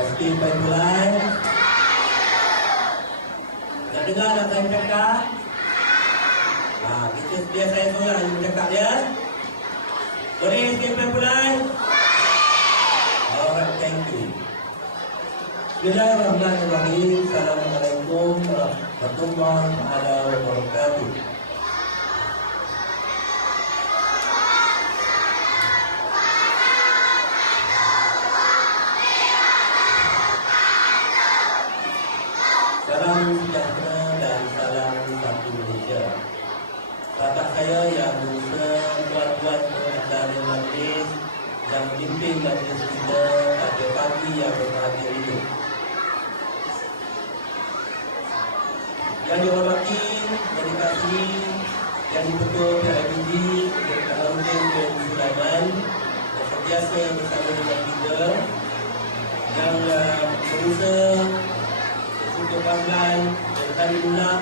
Pasti mulai. Nak dengar nak saya cakap? Kita biar saya seorang yang cakap ya. Boleh sikit mulai? Alright, thank you. Bismillahirrahmanirrahim. Assalamualaikum warahmatullahi wabarakatuh. Salam sejahtera dan salam satu Malaysia. Sahabat saya yang berusaha buat-buat dari majlis yang memimpin majlis kita pada pagi yang berbahagia ini. Yang dihormati, yang dikasihi, yang dipetua PIBG, Dr. Harudin bin Sulaiman, yang sentiasa bersama dengan kita, yang berusaha untuk pandai dari tadi mula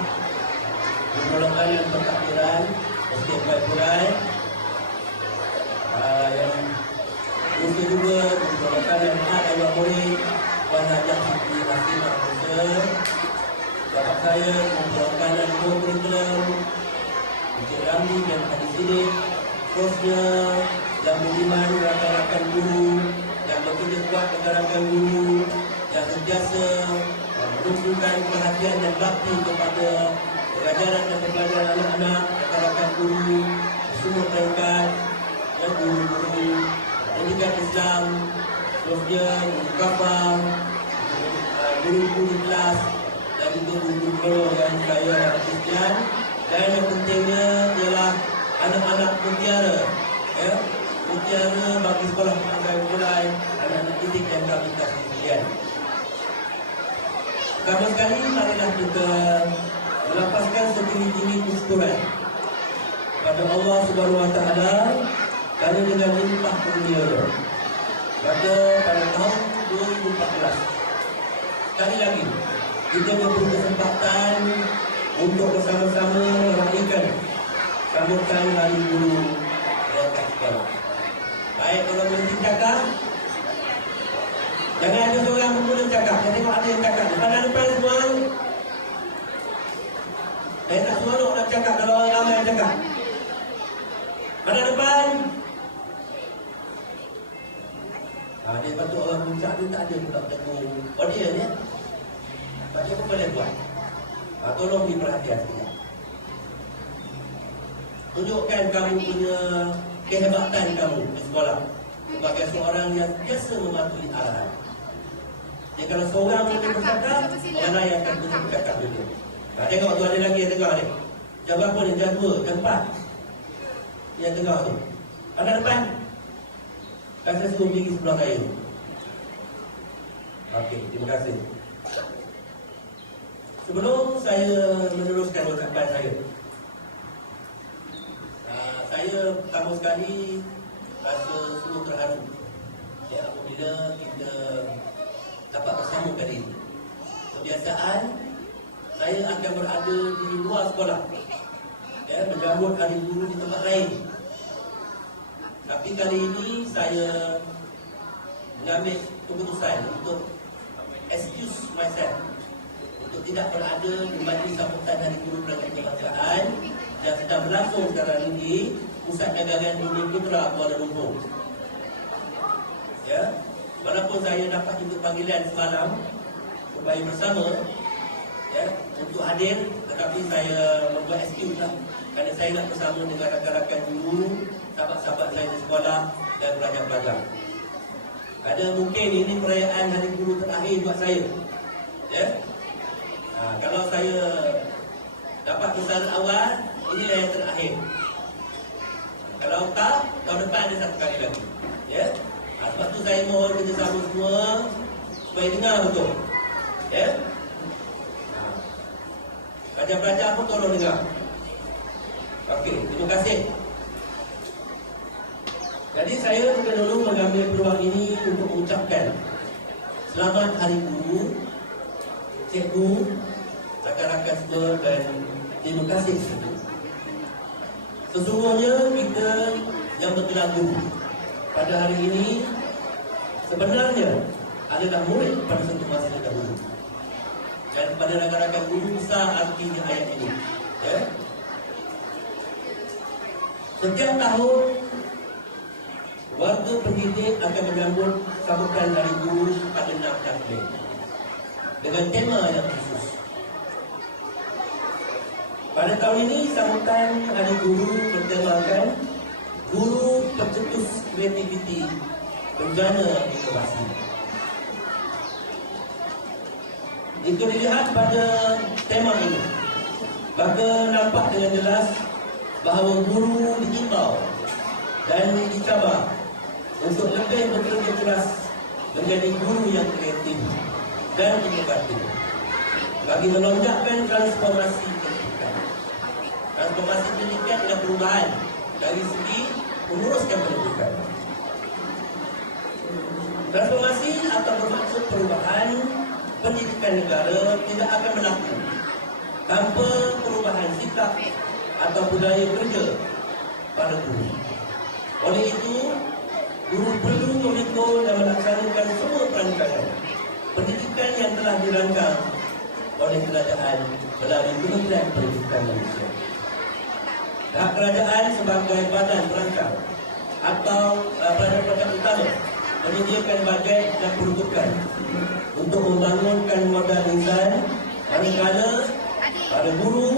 memulakan yang pentakbiran setiap bulan yang berusaha juga memulakan yang anak dan murid wanajah di masjid Al-Quran. Bapak saya memulakan yang kurikulum Encik Ramli dan Haji Sidik, terusnya yang beriman rakan-rakan guru, yang bekerja kuat rakan-rakan guru, yang sentiasa menunjukkan perhatian dan bakti kepada pengajaran dan pembelajaran anak-anak, rakan-rakan guru, semua peringkat, dan guru-guru pendidikan Islam, terusnya guru kapal, guru-guru kelas, dan juga guru-guru yang saya Kristian, dan yang pentingnya ialah anak-anak mutiara, ya, mutiara bagi sekolah mulai anak-anak didik yang kami kasih sekalian. Pertama sekali, marilah kita melepaskan setinggi-tinggi kesyukuran kepada Allah Subhanahu Wa Taala kerana dengan limpah kurnia pada tahun 2014. Sekali lagi, kita memberi kesempatan untuk bersama-sama meraihkan sambutan Hari Guru dekat sekolah. Baik, kalau berhenti cakap, jangan ada seorang pun boleh cakap. Saya tengok ada yang cakap. Depan semua. Saya tak seronok nak cakap kalau orang ramai yang cakap. Mana depan? Dia patut orang puncak dia tak ada pula tegur audience ya. Macam apa boleh buat? Tolong beri perhatian sikit. Tunjukkan kamu punya kehebatan kamu di sekolah sebagai seorang yang biasa mematuhi arahan. Jadi kalau seorang boleh bercakap, orang lain akan boleh bercakap juga. Tengok tu ada lagi yang tengah ni. Jam berapa ni? Jam 2, jam 4. Yang tengah tu. Ada depan. Kasih suruh pergi sebelah saya. Okey, terima kasih. Sebelum saya meneruskan ucapan saya, saya pertama sekali rasa sungguh terharu ya, apabila kita dapat bersama kali ini. Kebiasaan saya akan berada di luar sekolah ya, menjambut Hari Guru di tempat lain. Tapi kali ini saya mengambil keputusan untuk excuse myself untuk tidak berada di majlis sambutan Hari Guru Pelanggan Kebangsaan yang sedang berlangsung sekarang ini Pusat Dagangan Bumi Putra Kuala Lumpur. Ya, walaupun saya dapat juga panggilan semalam supaya bersama ya, untuk hadir, tetapi saya membuat excuse lah kerana saya nak bersama dengan rakan-rakan guru, sahabat-sahabat saya di sekolah dan pelajar-pelajar. Ada mungkin ini perayaan Hari Guru terakhir buat saya ya. Kalau saya dapat kesan awal, ini yang terakhir. Kalau tak, tahun depan ada satu kali lagi ya. Sebab tu saya mohon kerjasama semua supaya dengar betul ya. Pelajar-pelajar pun tolong dengar. Okey, terima kasih. Jadi saya terlebih dahulu mengambil peluang ini untuk mengucapkan selamat Hari Guru, cikgu, rakan-rakan semua dan terima kasih semua. Sesungguhnya kita yang bergelar guru pada hari ini sebenarnya adalah murid pada satu masa dahulu. Dan pada rakan-rakan guru besar artinya ayat ini. Ya. Setiap tahun warga pendidik akan menyambut sambutan Hari Guru pada 6 April dengan tema yang khusus. Pada tahun ini sambutan Hari Guru bertemakan Guru Pencetus Kreativiti Penjana Inovasi. Itu dilihat pada tema ini, maka nampak dengan jelas bahawa guru diimbau dan dicabar untuk lebih bekerja keras menjadi guru yang kreatif dan inovatif bagi melonjakkan transformasi pendidikan. Transformasi pendidikan adalah perubahan dari segi menguruskan pendidikan. Transformasi atau bermaksud perubahan pendidikan negara tidak akan berlaku tanpa perubahan sikap atau budaya kerja para guru. Oleh itu, guru perlu memikul dan melaksanakan semua perancangan pendidikan yang telah dirancang oleh kerajaan melalui Kementerian Pendidikan Malaysia. Hak kerajaan sebagai badan perancang atau badan utama menyediakan bajet dan peruntukan untuk membangunkan modal insan, manakala para guru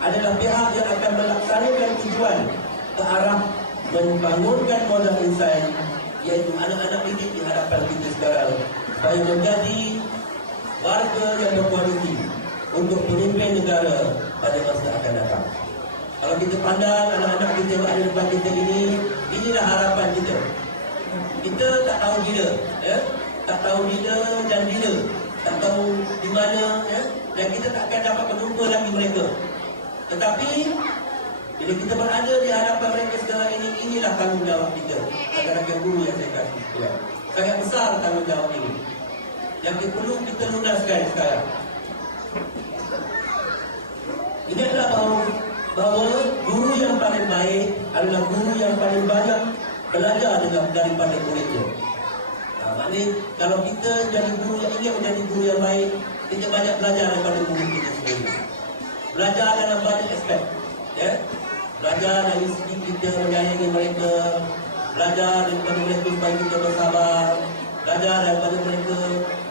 adalah pihak yang akan melaksanakan tujuan ke arah membangunkan modal insan, iaitu anak-anak didik di hadapan kita sekarang, supaya menjadi warga yang berkualiti untuk memimpin negara pada masa akan datang. Kalau kita pandang anak-anak kita yang ada depan kita ini, inilah harapan kita. Kita tak tahu bila, ya? Tak tahu bila dan bila, tak tahu di mana, ya? Dan kita tak akan dapat berjumpa lagi mereka. Tetapi bila kita berada di hadapan mereka sekarang ini, inilah tanggungjawab kita. Rakan-rakan guru yang saya kasih, ya. Sangat besar tanggungjawab ini yang perlu kita lunaskan sekarang. Ingatlah bahawa guru yang paling baik adalah guru yang paling banyak belajar daripada muridnya. Maknanya kalau kita jadi guru yang ingin menjadi guru yang baik, kita banyak belajar daripada murid kita sendiri. Belajar dalam banyak aspek, ya. Belajar dari segi kita menyayangi mereka, belajar daripada mereka supaya kita bersabar, belajar daripada mereka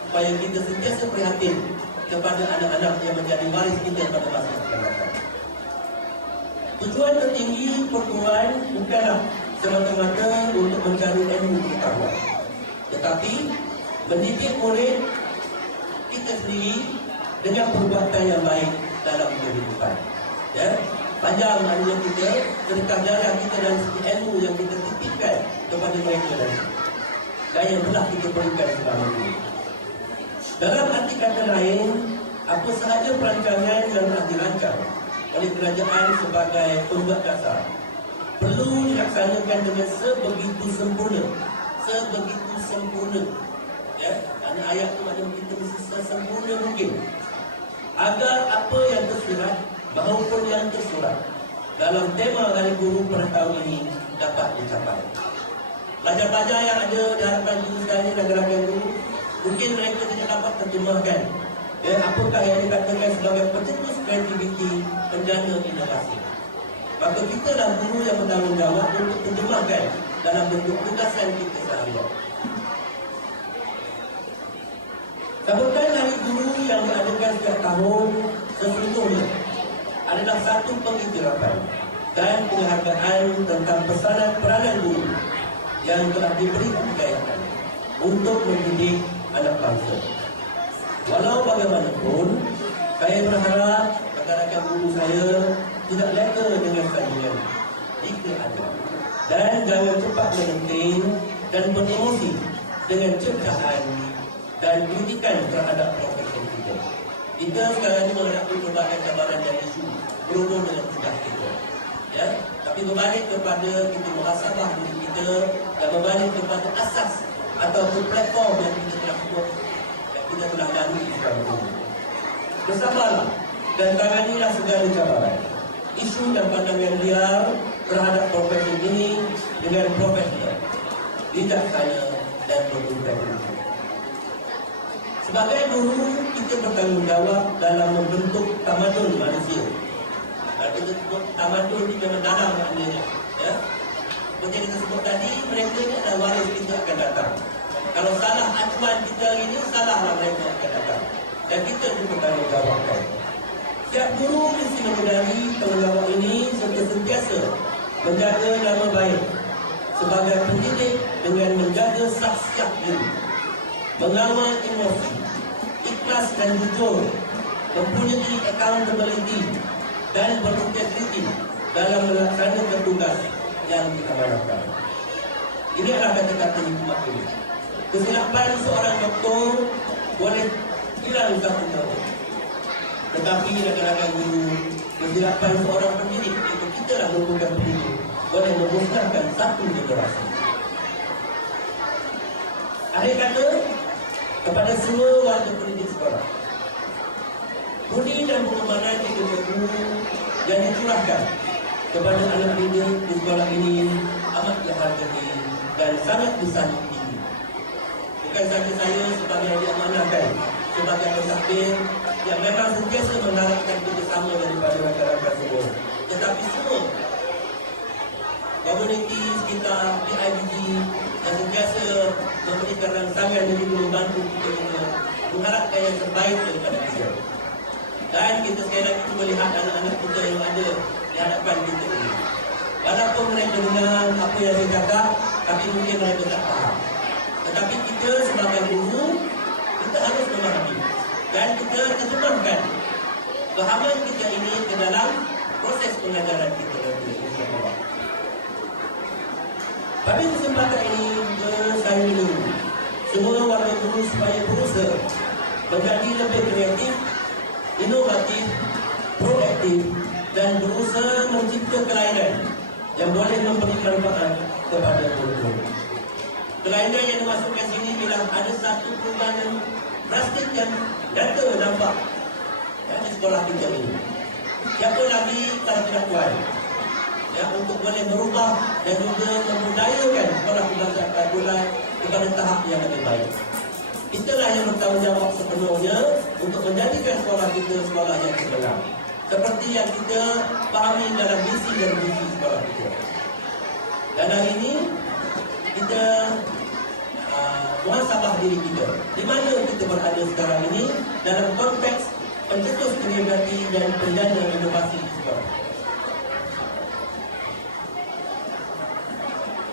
supaya kita sentiasa prihatin kepada anak-anak yang menjadi waris kita pada masa akan datang. Tujuan tertinggi perguruan bukanlah semata-mata untuk mencari ilmu pengetahuan, tetapi mendidik murid kita sendiri dengan perbuatan yang baik dalam kehidupan. Ya, panjang maknanya kita, sedekah darah kita dan segi ilmu yang kita titipkan kepada mereka dan yang telah kita berikan selama ini. Dalam arti kata lain, apa sahaja perancangan yang telah dirancang oleh kerajaan sebagai pembuat dasar perlu dilaksanakan dengan sebegitu sempurna. Ya, kerana ayat itu maknanya kita mesti sesempurna mungkin agar apa yang tersurat maupun yang tersurat dalam tema Hari Guru pada tahun ini dapat dicapai. Pelajar-pelajar yang ada di hadapan guru sekalian dan rakan guru, mungkin mereka tidak dapat terjemahkan, ya, apakah yang dikatakan sebagai pencetus kreativiti penjana inovasi. Maka kita lah guru yang bertanggungjawab untuk terjemahkan dalam bentuk tugasan kita seharian. Sambutan Hari Guru yang diadakan setiap tahun sesungguhnya adalah satu pengiktirafan dan penghargaan tentang pesanan peranan guru yang telah diberi kekayaan untuk mendidik anak bangsa. Walau bagaimanapun, saya berharap rakan-rakan guru saya tidak leka dengan sajian jika ada, dan jangan cepat menenting dan beremosi dengan cercaan dan kritikan terhadap profesi kita. Kita sekarang ini menghadapi berbagai cabaran dan isu berhubung dengan tugas kita. Ya, tapi berbalik kepada kita muhasabah diri kita dan berbalik kepada asas atau platform yang kita telah buat, yang kita telah lalui sekarang ini. Bersabarlah dan tanganilah segala cabaran, isu dan pandangan liar terhadap profesi ini dengan profesional, bijaksana dan berintegritas. Sebagai guru, kita bertanggungjawab dalam membentuk tamadun manusia. Kita sebut tamadun di dalam maknanya. Ya? Seperti yang kita sebut tadi, mereka ini adalah waris kita akan datang. Kalau salah acuan kita ini, salahlah mereka akan datang. Dan kita dipertanggungjawabkan. Setiap guru mesti menyadari tanggungjawab ini serta sentiasa menjaga nama baik sebagai pendidik dengan menjaga sah-siap diri, mengawal emosi, ikhlas dan jujur, mempunyai accountability dan berintegriti dalam melaksanakan tugas yang kita harapkan. Ini adalah kata-kata hikmah ini. Kesilapan seorang doktor boleh hilang satu tahun, tetapi kadang-kadang guru, kesilapan seorang pendidik, itu kita lah merupakan pendidik, boleh memusnahkan satu generasi. Akhir kata, kepada semua warga pendidik sekolah, budi dan pengorbanan itu guru yang dicurahkan kepada anak didik di sekolah ini amat dihargai dan sangat besar tinggi. Bukan saja saya sebagai yang diamanahkan sebagai pentakbir yang memang sentiasa mengharapkan kerjasama daripada masyarakat semua, tetapi semua komuniti sekitar PIBG yang sentiasa memberikan rangsangan dan juga membantu kita mengharapkan yang terbaik daripada kita. Dan kita sekali lagi melihat anak-anak kita yang ada di hadapan kita ini. Walaupun mereka dengar apa yang saya cakap, tapi mungkin mereka tak faham. Tetapi kita sebagai guru, kita harus memahami dan kita terjemahkan fahaman kita ini ke dalam proses pengajaran kita nanti. Pada kesempatan ini, saya minum semua warga guru supaya berusaha menjadi lebih kreatif, inovatif, proaktif dan berusaha mencipta kelainan yang boleh memberi manfaat kepada guru. Kelainan yang dimasukkan sini bila ada satu perubahan drastik yang nyata nampak di sekolah kita ini. Siapa lagi kalau tidak kuat untuk boleh merubah dan juga membudayakan sekolah kebangsaan bulan kepada tahap yang lebih baik. Itulah yang bertanggungjawab sepenuhnya untuk menjadikan sekolah kita sekolah yang sebenar, seperti yang kita pahami dalam misi dan visi sekolah kita. Dan hari ini kita muhasabah diri kita, di mana kita berada sekarang ini dalam konteks pencetus kreatif dan penjana inovasi di sekolah.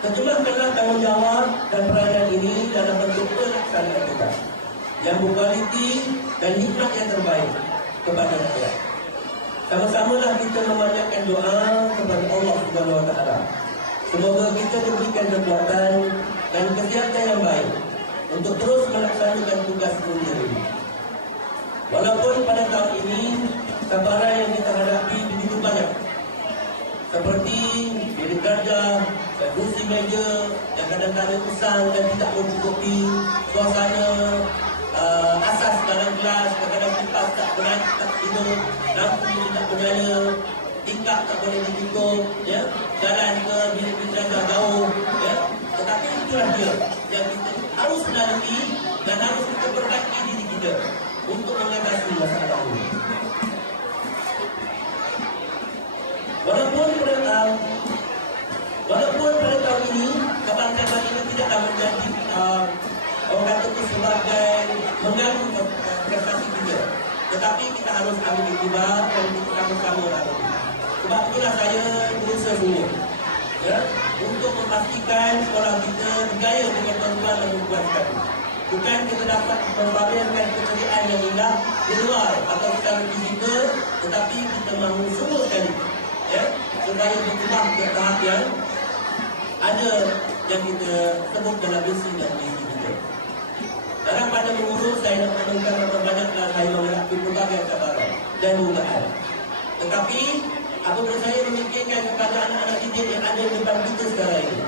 Terjemahkanlah tanggungjawab dan peranan ini dalam bentuk pelaksanaan kita yang berkualiti dan hikmat yang terbaik kepada rakyat. Sama-samalah kita memanjatkan doa kepada Allah Subhanahu Wa Taala. Semoga kita diberikan kekuatan dan kesihatan yang baik untuk terus melaksanakan tugas mulia ini. Walaupun pada tahun ini cabaran yang kita hadapi begitu banyak, seperti bilik kerja dan kursi meja yang kadang-kadang usang dan tidak mencukupi, suasana asas dalam kelas, kadang-kadang kipas tak berat, tak tidur, lampu tidak bernyala, tingkap tak boleh ditutup, jalan ke bilik kerja jauh, tetapi itulah dia yang kita harus lalui dan harus kita perbaiki diri kita untuk mengatasi masalah ini. Walaupun pada tahun ini kebangsaan ini tidaklah menjadi orang kata itu sebagai mengganggu prestasi kita, tetapi kita harus ambil iktibar dan kita sama-sama lalui. Sebab itulah saya berusaha semua untuk memastikan sekolah kita berjaya dengan tuan-tuan dan puan-puan. Bukan kita dapat membahagiakan keceriaan yang indah di luar atau secara fizikal, tetapi kita mahu semua sekali supaya berkembang ke tahap yang ada yang kita sebut dalam visi dan misi kita. Dalam pada mengurus, saya nak menunjukkan berapa banyaklah saya menghadapi pelbagai cabaran dan godaan. Tetapi apabila saya memikirkan kepada anak-anak didik yang ada di depan kita sekarang ini,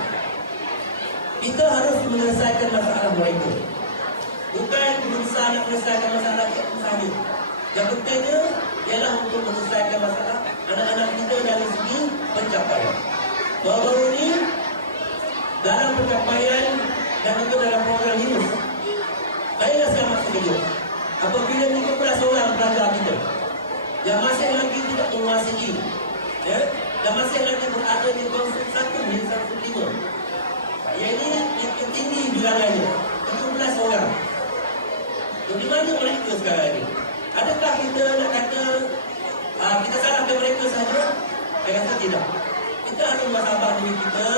kita harus menyelesaikan masalah mereka. Bukan berusaha nak menyelesaikan masalah rakyat sahaja. Yang pentingnya ialah untuk menyelesaikan masalah anak-anak kita dari segi pencapaian. Baru-baru ini dalam pencapaian dan juga dalam program ini, saya rasa amat terkejut. apabila 13 orang pelajar kita yang masih lagi tidak menguasai, ya, dan masih lagi berada di konsep 1 hingga 1.5, yang ini yang tinggi bilangannya 17 orang. Jadi mana mereka sekarang ini? Adakah kita nak kata kita salahkan mereka saja? Saya rasa tidak. Kita harus muhasabah diri kita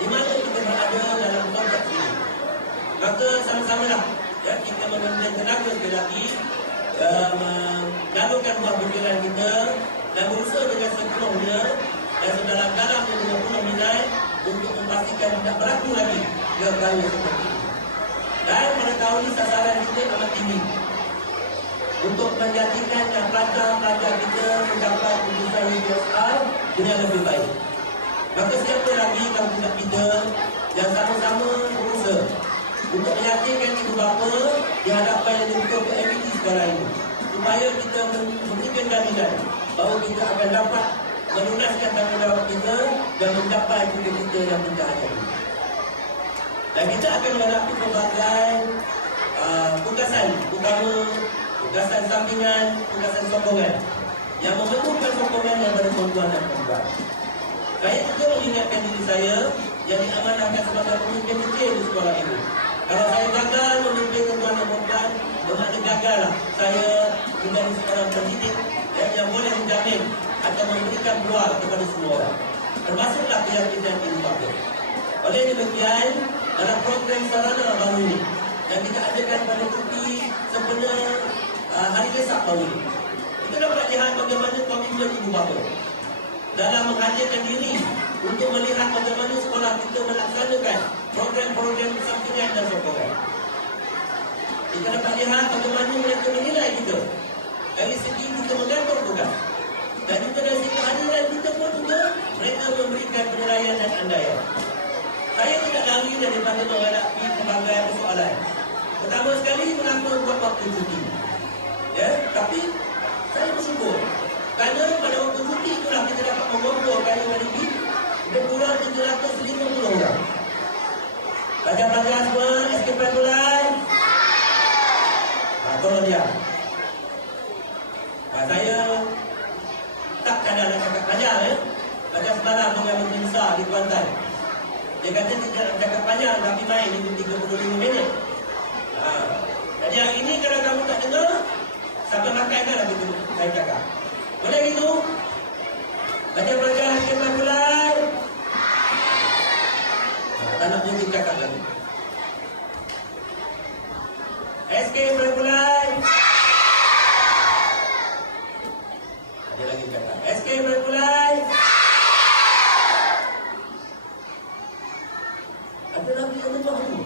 di mana kita berada dalam konteks ini. Maka sama-samalah, ya, kita mengambil tenaga sekali lagi, melakukan buah pikiran kita dan berusaha dengan sepenuhnya dan sedalam-dalamnya dengan penuh minat untuk memastikan tidak berlaku lagi perkara seperti ini. Dan mengetahui sasaran kita amat tinggi untuk menjadikan pelajar-pelajar kita mendapat lulusan UPSR dengan lebih baik. Maka siapa lagi kalau tidak kita yang sama-sama berusaha untuk meyakinkan ibu bapa di hadapan yang dibuka PMBT sekarang ini, supaya kita memberikan jaminan bahawa kita akan dapat melunaskan tanggungjawab kita dan mencapai cita-cita yang kita hadapi. Dan kita akan menghadapi pelbagai tugasan, utama tugasan sampingan, tugasan sokongan yang memerlukan sokongan daripada tuan-tuan dan puan-puan. Saya juga mengingatkan diri saya yang diamanahkan sebagai pemimpin kecil di sekolah ini. Kalau saya gagal memimpin tuan-tuan dan puan-puan, bermakna gagallah saya menjadi seorang pendidik yang boleh menjamin atau memberikan peluang kepada semua orang, termasuklah keyakinan ibu bapa. Oleh demikian, dalam program sarana baru ini yang kita adakan pada cuti sempena hari Wesak baru ini, kita dapat lihat bagaimana komitmen ibu bapa dalam menghadirkan diri untuk melihat bagaimana sekolah kita melaksanakan program-program sampingan dan sokongan. Kita dapat lihat bagaimana mereka menilai kita dari segi kita menggantung tugas, dan kita dari segi kehadiran kita pun juga mereka memberikan penilaian dan andaian. Saya tidak lari daripada menghadapi pelbagai persoalan. Pertama sekali, mengapa buat waktu cuti, ya, tapi saya bersyukur kerana pada waktu cuti itulah kita dapat mengumpulkan lebih berkurang 750 orang. Pelajar-pelajar semua, SKP mulai. Tolong dia. Saya tak ada nak cakap panjang, ya. Pelajar semalam dengan Menteri Besar di Kuantan, dia kata tidak cakap panjang tapi main di 35 minit. Jadi yang ini kalau kamu tak dengar, sampai makan kan habis itu saya cakap. Boleh gitu? Pelajar-pelajar SKP mulai. Tak nak mungkin cakap lagi. SKP mulai. Ada lagi kata. SKP mulai. Ada lagi yang lupa tu.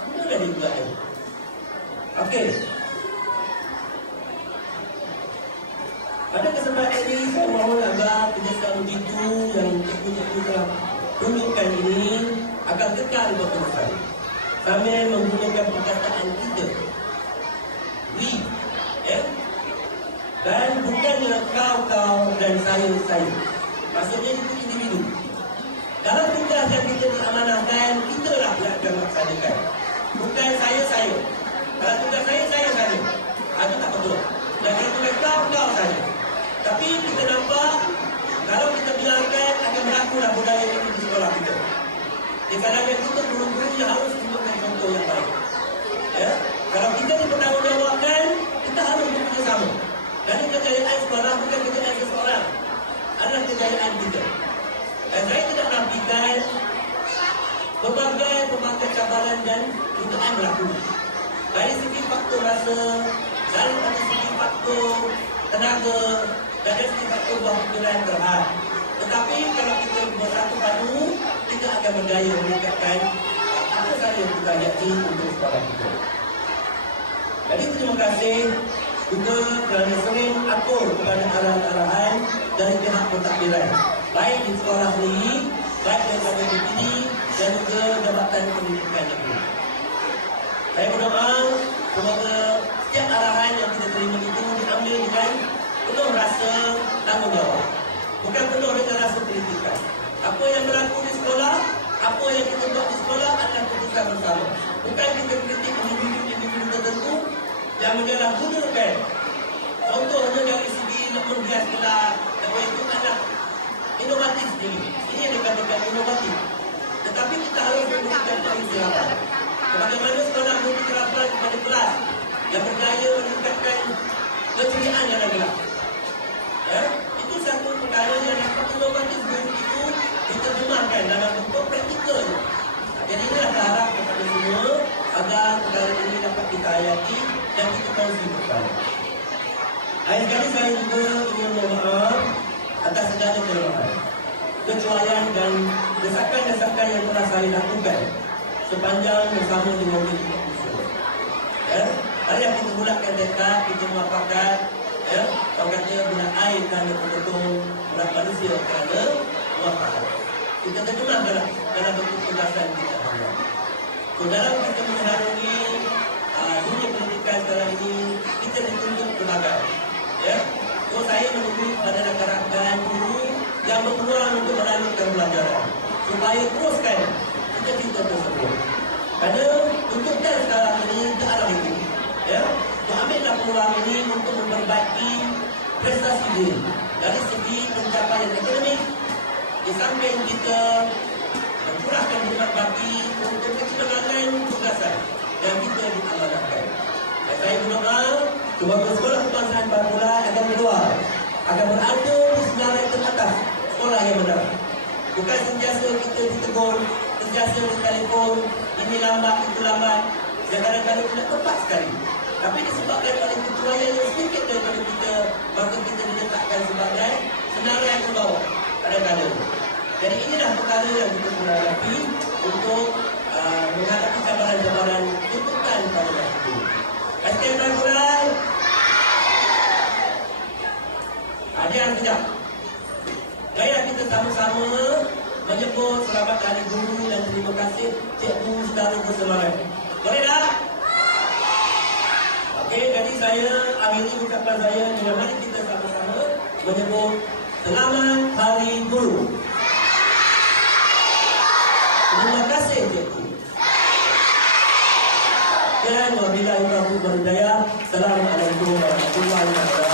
Apa lagi pula ni? Okey. Pada kesempatan ini saya mohon agar kerjasama begitu yang cikgu-cikgu telah tunjukkan ini akan kekal berterusan sambil menggunakan perkataan kita, we, ya, dan bukannya kau dan saya. Maksudnya itu individu. Dalam tugas yang kita diamanahkan, kita lah yang akan melaksanakan, bukan saya. Kalau tugas saya saja, itu tak betul. Dan kalau tugas kau saja. Tapi kita nampak, kalau kita biarkan, akan berlakulah budaya ini di sekolah kita. Di kalangan kita, guru-gurunya harus memberikan contoh yang baik. Ya? Kalau kita dipertanggungjawabkan, kita harus bekerjasama. Dan kejayaan sekolah bukan kejayaan seseorang, adalah kejayaan kita. Dan saya tidak nafikan berbagai cabaran dan godaan berlaku. Dari segi faktor rasa, dari segi faktor tenaga, dan dari segi faktor buah pikiran terhad. Tetapi kalau kita bersatu padu, kita akan berdaya meningkatkan apa saja yang kita hadapi untuk sekolah kita. Jadi terima kasih juga kerana sering atur kepada arahan-arahan dari pihak pentadbiran, baik di sekolah sendiri, baik daripada DPD dan juga Jabatan Pendidikan Negeri. Saya berdoa semoga setiap arahan yang kita terima itu diambil dengan penuh rasa tanggungjawab, bukan penuh dengan rasa kritikan. Apa yang berlaku di sekolah, apa yang kita buat di sekolah adalah keputusan bersama. Bukan kita kritik individu tertentu, yang menyalahgunakan. Contohnya dari segi nak menghias kelas, itu adalah inovatif sendiri. Ini yang dikatakan inovatif. Tetapi kita harus memberikan pengisiran. Bagaimana sekolah memberi kerapan kepada kelas yang berdaya meningkatkan keceriaan yang ada. Ya? Itu satu perkara yang dapat inovatif itu diterjemahkan dalam bentuk praktikal. Jadi inilah harap kepada semua agar perkara ini dapat kita hayati dan kita kongsi bersama. Akhir kali saya juga ingin mohon maaf atas segala kelemahan, kecuaian dan desakan-desakan yang telah saya lakukan sepanjang bersama dengan kita usaha. Ya, hari yang kita gunakan dekat, kita muafakat, ya, orang kata guna air kerana betul-betul guna manusia kerana muafakat. Kita terjemah dalam bentuk tugasan kita. So, dalam kita mengharungi dunia pendidikan sekarang ini, kita dituntut berbagai. Ya, so saya menunggu pada rakan-rakan guru yang berpeluang untuk melanjutkan pelajaran supaya teruskan cita-cita tersebut. Kerana tuntutan sekarang ini ke arah itu. Ya, so ambillah peluang ini untuk memperbaiki prestasi diri dari segi pencapaian akademik. Di samping kita mencurahkan khidmat bakti untuk kemenangan tugasan yang kita diamanahkan. Saya berdoa semoga sekolah kebangsaan Bangla akan keluar, akan berada di senarai teratas sekolah yang benar. Bukan sentiasa kita ditegur, sentiasa bertelefon, ini lambat, itu lambat. Kadang-kadang tidak tepat sekali. Tapi disebabkan oleh kecuaian yang sedikit daripada kita, maka kita diletakkan sebagai senarai ke bawah kadang-kadang. Jadi inilah perkara yang kita perlu hadapi untuk menghadapi cabaran-cabaran tuntutan pada masa ini. Sekian Tuan-Tuan. Hadiah sekejap. Marilah kita sama-sama menyebut selamat Hari Guru dan terima kasih cikgu secara bersemangat. Boleh tak? Okey, jadi saya akhiri ucapan saya dengan mari kita sama-sama menyebut Selamat Hari Guru. Terima kasih cikgu. Dan wabillahi taufiq wal hidayah. Assalamualaikum warahmatullahi wabarakatuh.